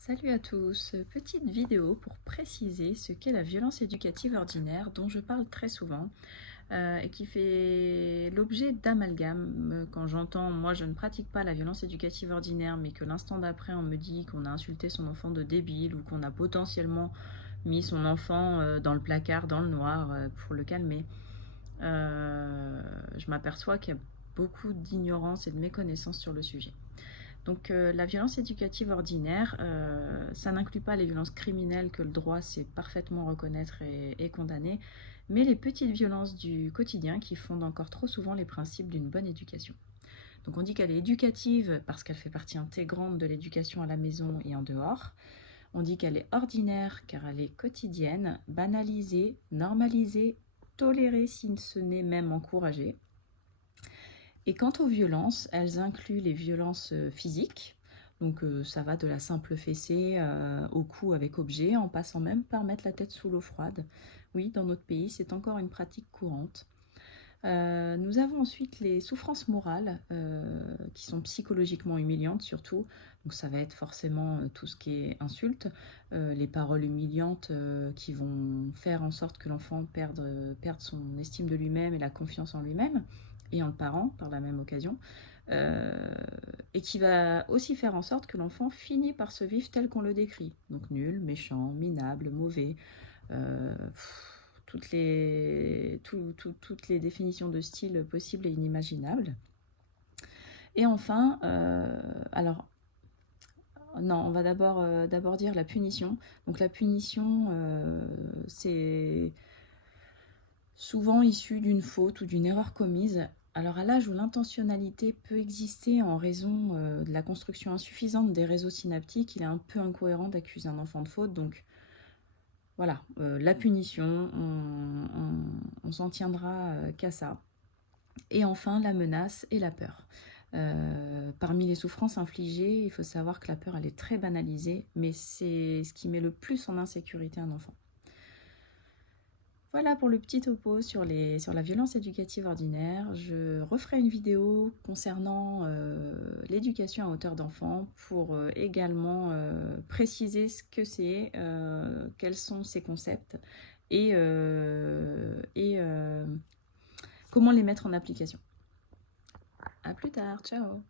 Salut à tous, petite vidéo pour préciser ce qu'est la violence éducative ordinaire dont je parle très souvent et qui fait l'objet d'amalgames. Quand j'entends, moi je ne pratique pas la violence éducative ordinaire, mais que l'instant d'après on me dit qu'on a insulté son enfant de débile ou qu'on a potentiellement mis son enfant dans le placard, dans le noir pour le calmer, je m'aperçois qu'il y a beaucoup d'ignorance et de méconnaissance sur le sujet. Donc la violence éducative ordinaire, ça n'inclut pas les violences criminelles que le droit sait parfaitement reconnaître et condamner, mais les petites violences du quotidien qui fondent encore trop souvent les principes d'une bonne éducation. Donc on dit qu'elle est éducative parce qu'elle fait partie intégrante de l'éducation à la maison et en dehors. On dit qu'elle est ordinaire car elle est quotidienne, banalisée, normalisée, tolérée si ce n'est même encouragée. Et quant aux violences, elles incluent les violences physiques, donc ça va de la simple fessée au coup avec objet, en passant même par mettre la tête sous l'eau froide. Oui, dans notre pays, c'est encore une pratique courante. Nous avons ensuite les souffrances morales, qui sont psychologiquement humiliantes surtout. Donc ça va être forcément tout ce qui est insulte, les paroles humiliantes qui vont faire en sorte que l'enfant perde son estime de lui-même et la confiance en lui-même, et en le parent par la même occasion. Et qui va aussi faire en sorte que l'enfant finit par se vivre tel qu'on le décrit. Donc nul, méchant, minable, mauvais. Euh, toutes les définitions de style possibles et inimaginables. Et enfin, alors, non, on va d'abord dire la punition. Donc la punition, c'est souvent issu d'une faute ou d'une erreur commise. Alors à l'âge où l'intentionnalité peut exister en raison de la construction insuffisante des réseaux synaptiques, il est un peu incohérent d'accuser un enfant de faute. Donc voilà, la punition, on s'en tiendra qu'à ça. Et enfin, la menace et la peur. Parmi les souffrances infligées, il faut savoir que la peur, elle est très banalisée, mais c'est ce qui met le plus en insécurité un enfant. Voilà pour le petit topo sur la violence éducative ordinaire. Je referai une vidéo concernant l'éducation à hauteur d'enfant pour également préciser ce que c'est, quels sont ces concepts et comment les mettre en application. À plus tard, ciao!